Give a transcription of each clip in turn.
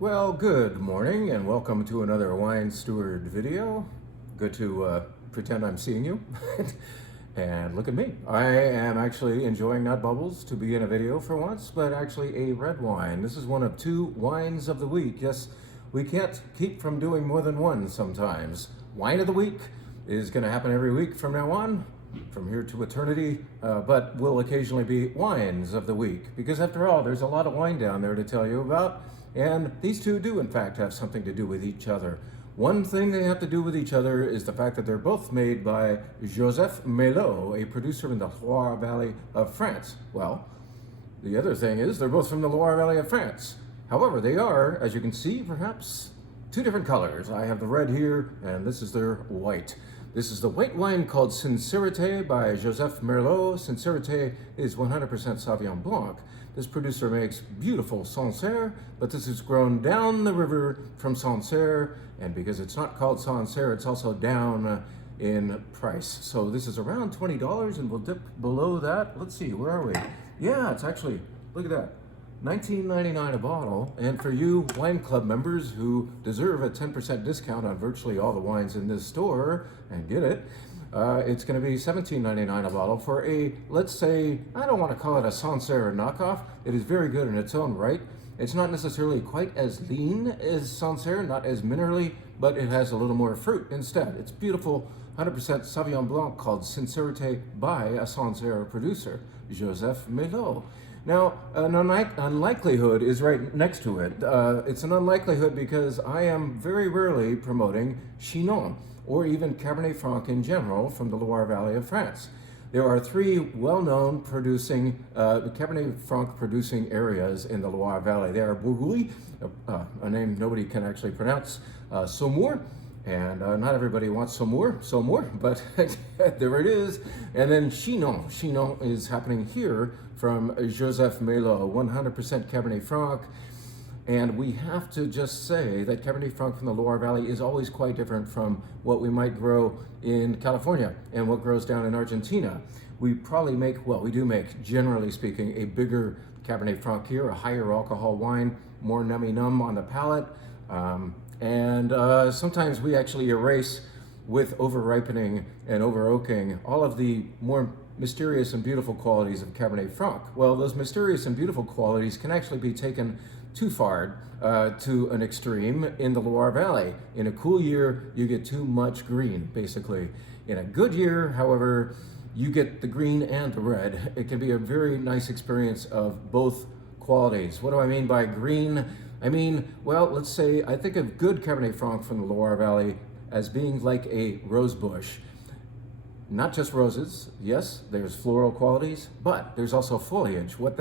Well, good morning and welcome to another Wine Steward video. Good to pretend I'm seeing you. And look at me. I am actually enjoying not bubbles to be in a video for once, but actually a red wine. This is one of two wines of the week. Yes, we can't keep from doing more than one sometimes. Wine of the week is going to happen every week from now on, from here to eternity, but will occasionally be wines of the week. Because after all, there's a lot of wine down there to tell you about. And these two do, in fact, have something to do with each other. One thing they have to do with each other is the fact that they're both made by Joseph Melot, a producer in the Loire Valley of France. Well, the other thing is they're both from the Loire Valley of France. However, they are, as you can see, perhaps two different colors. I have the red here, and this is their white. This is the white wine called Sincérité by Joseph Merlot. Sincérité is 100% Sauvignon Blanc. This producer makes beautiful Sancerre, but this is grown down the river from Sancerre, and because it's not called Sancerre, it's also down in price. So this is around $20, and we'll dip below that. Let's see, where are we? Yeah, it's actually, look at that, $19.99 a bottle. And for you wine club members who deserve a 10% discount on virtually all the wines in this store, and get it, it's going to be $17.99 a bottle for a, let's say, I don't want to call it a Sancerre knockoff. It is very good in its own right. It's not necessarily quite as lean as Sancerre, not as minerally, but it has a little more fruit instead. It's beautiful 100% Sauvignon Blanc called Sincérité by a Sancerre producer, Joseph Melot. Now, an unlikelihood is right next to it. It's an unlikelihood because I am very rarely promoting Chinon, or even Cabernet Franc in general from the Loire Valley of France. There are three well-known Cabernet Franc producing areas in the Loire Valley. They are Bourgouille, a name nobody can actually pronounce, Saumur, and not everybody wants Saumur, but there it is. And then Chinon. Chinon is happening here from Joseph Melot, 100% Cabernet Franc. And we have to just say that Cabernet Franc from the Loire Valley is always quite different from what we might grow in California and what grows down in Argentina. We probably make, well, we do make, generally speaking, a bigger Cabernet Franc here, a higher alcohol wine, more nummy-numb on the palate. Sometimes we actually erase with over-ripening and over-oaking all of the more mysterious and beautiful qualities of Cabernet Franc. Well, those mysterious and beautiful qualities can actually be taken too far to an extreme in the Loire Valley. In a cool year, you get too much green, basically. In a good year, however, you get the green and the red. It can be a very nice experience of both qualities. What do I mean by green? I mean, well, let's say I think of good Cabernet Franc from the Loire Valley as being like a rose bush. Not just roses, yes, there's floral qualities, but there's also foliage. What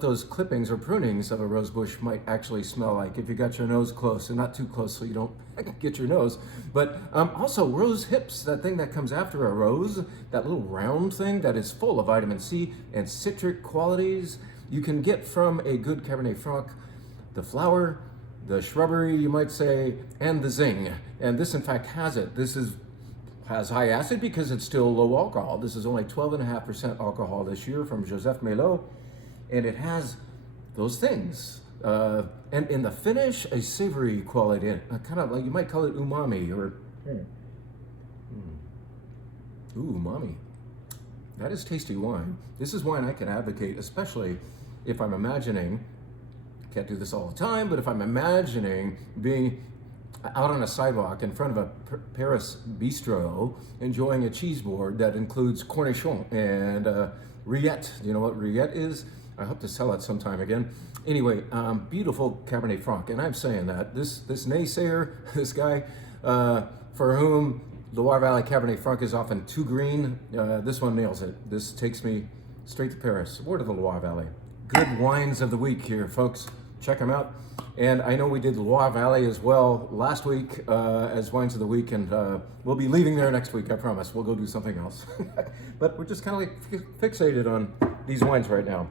those clippings or prunings of a rose bush might actually smell like if you got your nose close, and not too close so you don't get your nose. But also rose hips, that thing that comes after a rose, that little round thing that is full of vitamin C and citric qualities. You can get from a good Cabernet Franc the flower, the shrubbery, you might say, and the zing. And this, in fact, has it. This has high acid because it's still low alcohol. This is only 12.5% alcohol this year from Joseph Melot, and it has those things. And in the finish, a savory quality, kind of like you might call it umami or umami. That is tasty wine. This is wine I can advocate, especially if I'm imagining, can't do this all the time, but if I'm imagining being out on a sidewalk in front of a Paris bistro, enjoying a cheese board that includes cornichon and rillette. Do you know what rillette is? I hope to sell it sometime again. Anyway, beautiful Cabernet Franc, and I'm saying that this naysayer, this guy for whom Loire Valley Cabernet Franc is often too green, this one nails it. This takes me straight to Paris, or to the Loire Valley. Good wines of the week here, folks. Check them out. And I know we did Loire Valley as well last week as Wines of the Week, and we'll be leaving there next week, I promise. We'll go do something else. But we're just kind of like fixated on these wines right now.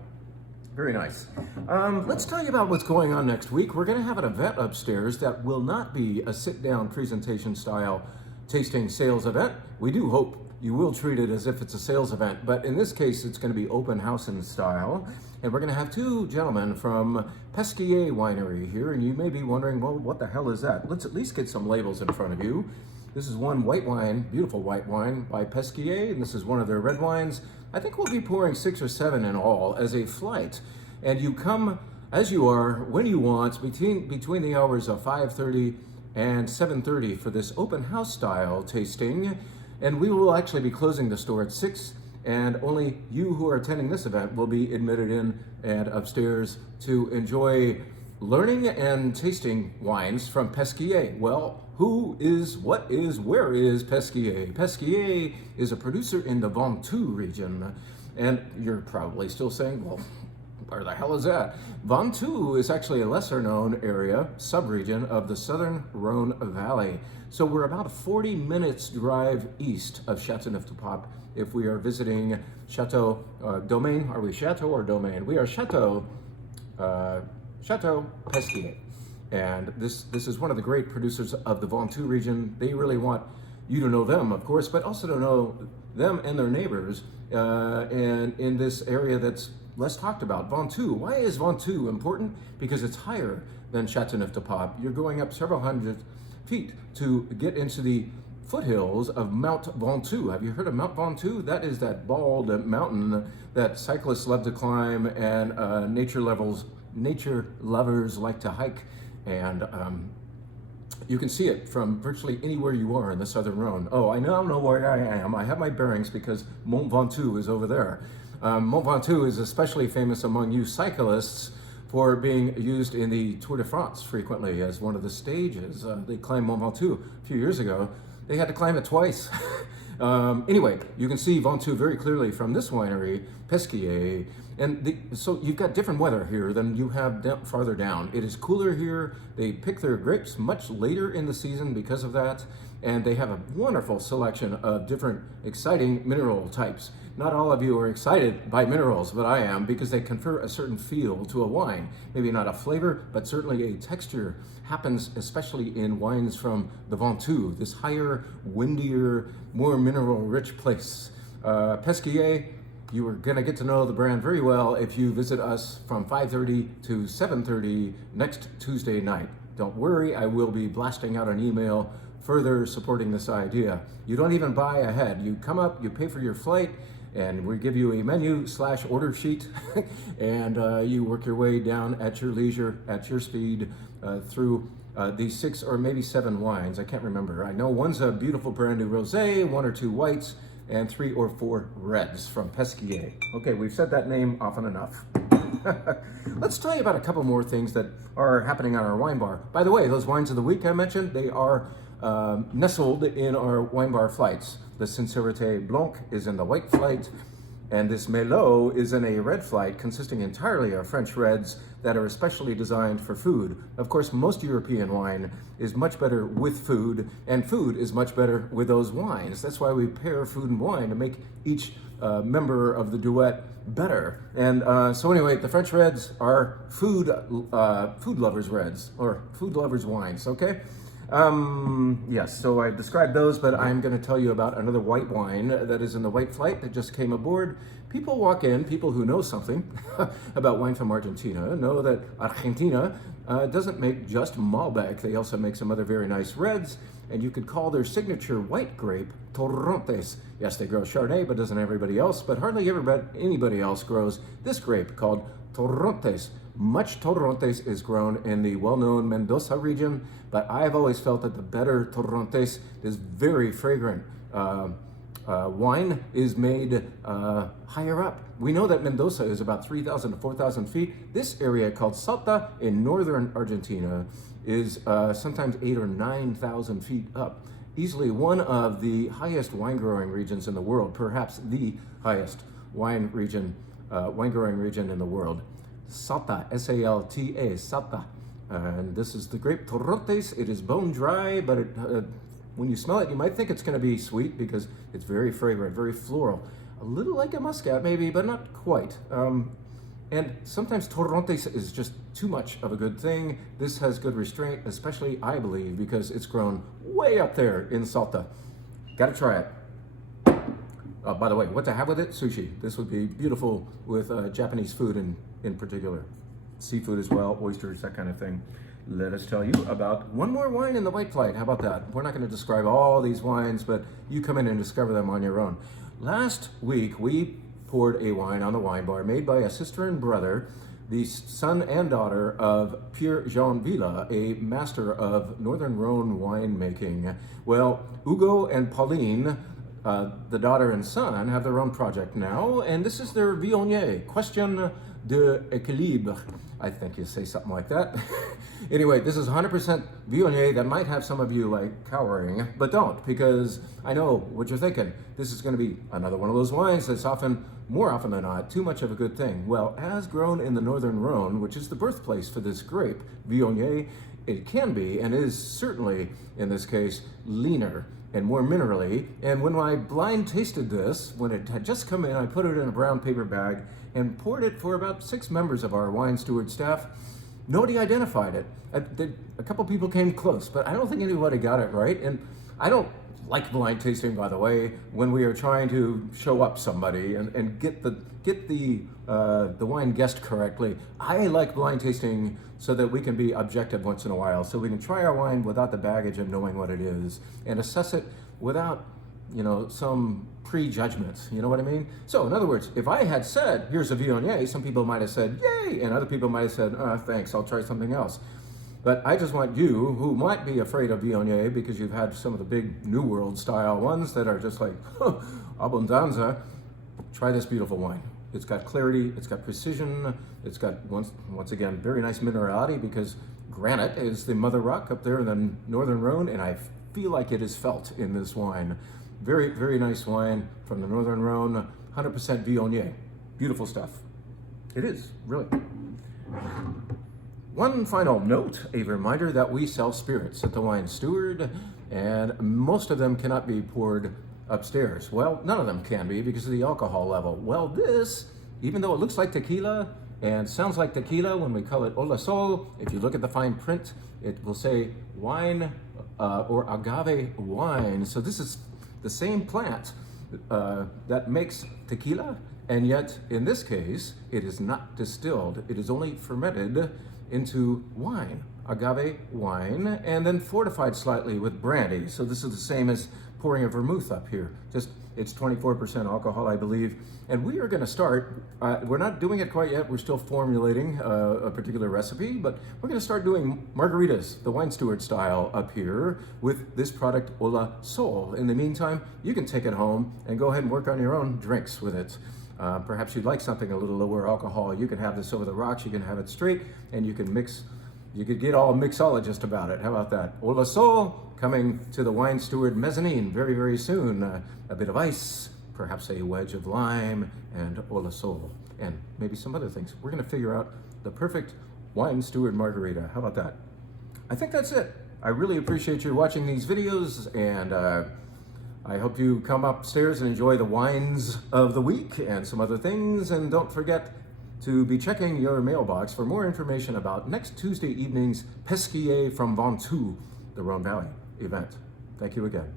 Very nice. Let's tell you about what's going on next week. We're going to have an event upstairs that will not be a sit-down presentation style tasting sales event. We do hope you will treat it as if it's a sales event, but in this case, it's going to be open house in style. And we're going to have two gentlemen from Pesquier Winery here, and you may be wondering, well, what the hell is that? Let's at least get some labels in front of you. This is one white wine, beautiful white wine by Pesquier, and this is one of their red wines. I think we'll be pouring 6 or 7 in all as a flight. And you come as you are, when you want, between the hours of 5:30 and 7:30 for this open house style tasting. And we will actually be closing the store at 6, and only you who are attending this event will be admitted in and upstairs to enjoy learning and tasting wines from Pesquier. Well, who is, what is, where is Pesquier? Pesquier is a producer in the Ventoux region. And you're probably still saying, well, where the hell is that? Ventoux is actually a lesser known area, sub-region of the southern Rhone Valley. So we're about 40 minutes drive east of Châteauneuf-du-Pape if we are visiting Chateau Domaine. Are we Chateau or Domaine? We are Chateau Pesquier. And this is one of the great producers of the Ventoux region. They really want you to know them, of course, but also to know them and their neighbors and in this area that's less talked about. Ventoux. Why is Ventoux important? Because it's higher than Châteauneuf-du-Pape. You're going up several hundred feet to get into the foothills of Mount Ventoux. Have you heard of Mount Ventoux? That is that bald mountain that cyclists love to climb and nature lovers like to hike. And you can see it from virtually anywhere you are in the Southern Rhone. Oh, I now know where I am. I have my bearings because Mont Ventoux is over there. Mont Ventoux is especially famous among you cyclists for being used in the Tour de France frequently as one of the stages. They climbed Mont Ventoux a few years ago. They had to climb it twice. Anyway, you can see Ventoux very clearly from this winery, Pesquier. And so you've got different weather here than you have farther down. It is cooler here. They pick their grapes much later in the season because of that. And they have a wonderful selection of different exciting mineral types. Not all of you are excited by minerals, but I am, because they confer a certain feel to a wine. Maybe not a flavor, but certainly a texture. Happens especially in wines from the Ventoux, this higher, windier, more mineral-rich place. Pesquier, you are going to get to know the brand very well if you visit us from 5:30 to 7:30 next Tuesday night. Don't worry, I will be blasting out an email further supporting this idea. You don't even buy ahead. You come up, you pay for your flight, and we give you a menu/order sheet, and you work your way down at your leisure, at your speed, through these 6 or maybe 7 wines. I can't remember. I know one's a beautiful brand new rosé, 1 or 2 whites, and 3 or 4 reds from Pesquier. Okay, we've said that name often enough. Let's tell you about a couple more things that are happening on our wine bar. By the way, those wines of the week I mentioned, they are nestled in our wine bar flights. The Sincérité Blanc is in the white flight, and this Merlot is in a red flight consisting entirely of French reds that are especially designed for food. Of course, most European wine is much better with food, and food is much better with those wines. That's why we pair food and wine to make each member of the duet better. And so anyway, the French reds are food lovers reds, or food lovers wines, okay? Yes, so I described those, but I'm going to tell you about another white wine that is in the white flight that just came aboard. People walk in, people who know something about wine from Argentina know that Argentina doesn't make just Malbec. They also make some other very nice reds, and you could call their signature white grape Torrontés. Yes, they grow Chardonnay, but doesn't everybody else? But hardly anybody else grows this grape called Torrontés. Much Torrontés is grown in the well-known Mendoza region, but I've always felt that the better Torrontés is very fragrant. Wine is made higher up. We know that Mendoza is about 3,000 to 4,000 feet. This area called Salta in northern Argentina is sometimes 8,000 or 9,000 feet up. Easily one of the highest wine growing regions in the world, perhaps the highest wine growing region in the world. Salta, S-A-L-T-A, Salta. And this is the grape Torrontés. It is bone dry, but when you smell it, you might think it's going to be sweet because it's very fragrant, very floral. A little like a Muscat maybe, but not quite. And sometimes Torrontés is just too much of a good thing. This has good restraint, especially I believe, because it's grown way up there in Salta. Gotta try it. By the way, what to have with it? Sushi. This would be beautiful with Japanese food and in particular. Seafood as well, oysters, that kind of thing. Let us tell you about one more wine in the White Flight. How about that? We're not going to describe all these wines, but you come in and discover them on your own. Last week, we poured a wine on the wine bar made by a sister and brother, the son and daughter of Pierre Jean Villa, a master of Northern Rhone winemaking. Well, Hugo and Pauline, the daughter and son, have their own project now, and this is their Viognier, Question d'Équilibre. I think you say something like that. Anyway, this is 100% Viognier. That might have some of you like cowering, but don't, because I know what you're thinking. This is going to be another one of those wines that's more often than not, too much of a good thing. Well, as grown in the Northern Rhone, which is the birthplace for this grape, Viognier, it can be, and is certainly, in this case, leaner and more minerally. And when I blind tasted this, when it had just come in, I put it in a brown paper bag and poured it for about 6 members of our wine steward staff. Nobody identified it. A couple people came close, but I don't think anybody got it right. And I don't like blind tasting, by the way, when we are trying to show up somebody and get the wine guessed correctly. I like blind tasting so that we can be objective once in a while, so we can try our wine without the baggage of knowing what it is and assess it without, some prejudgments. You know what I mean? So, in other words, if I had said, here's a Viognier, some people might have said, yay, and other people might have said, thanks, I'll try something else. But I just want you, who might be afraid of Viognier because you've had some of the big New World style ones that are just like, abundanza, try this beautiful wine. It's got clarity, it's got precision, it's got, once again, very nice minerality, because granite is the mother rock up there in the Northern Rhone, and I feel like it is felt in this wine. Very, very nice wine from the Northern Rhone, 100% Viognier. Beautiful stuff. It is, really. One final note, a reminder that we sell spirits at the Wine Steward, and most of them cannot be poured upstairs. Well, none of them can be because of the alcohol level. Well, this, even though it looks like tequila and sounds like tequila when we call it Olasol, if you look at the fine print, it will say wine or agave wine. So this is the same plant that makes tequila, and yet in this case, it is not distilled. It is only fermented into wine, agave wine, and then fortified slightly with brandy. So this is the same as pouring a vermouth up here. Just it's 24% alcohol, I believe. And we are going to start, we're not doing it quite yet, we're still formulating a particular recipe, but we're going to start doing margaritas, the Wine Steward style up here, with this product, Olasol. In the meantime, you can take it home and go ahead and work on your own drinks with it. Perhaps you'd like something a little lower alcohol. You can have this over the rocks, you can have it straight, and you can mix, you could get all mixologist about it. How about that? Olasol coming to the Wine Steward mezzanine very, very soon. A bit of ice, perhaps a wedge of lime, and Olasol, and maybe some other things. We're gonna figure out the perfect Wine Steward margarita. How about that? I think that's it. I really appreciate you watching these videos, and I hope you come upstairs and enjoy the wines of the week and some other things. And don't forget to be checking your mailbox for more information about next Tuesday evening's Pesquier from Ventoux, the Rhone Valley event. Thank you again.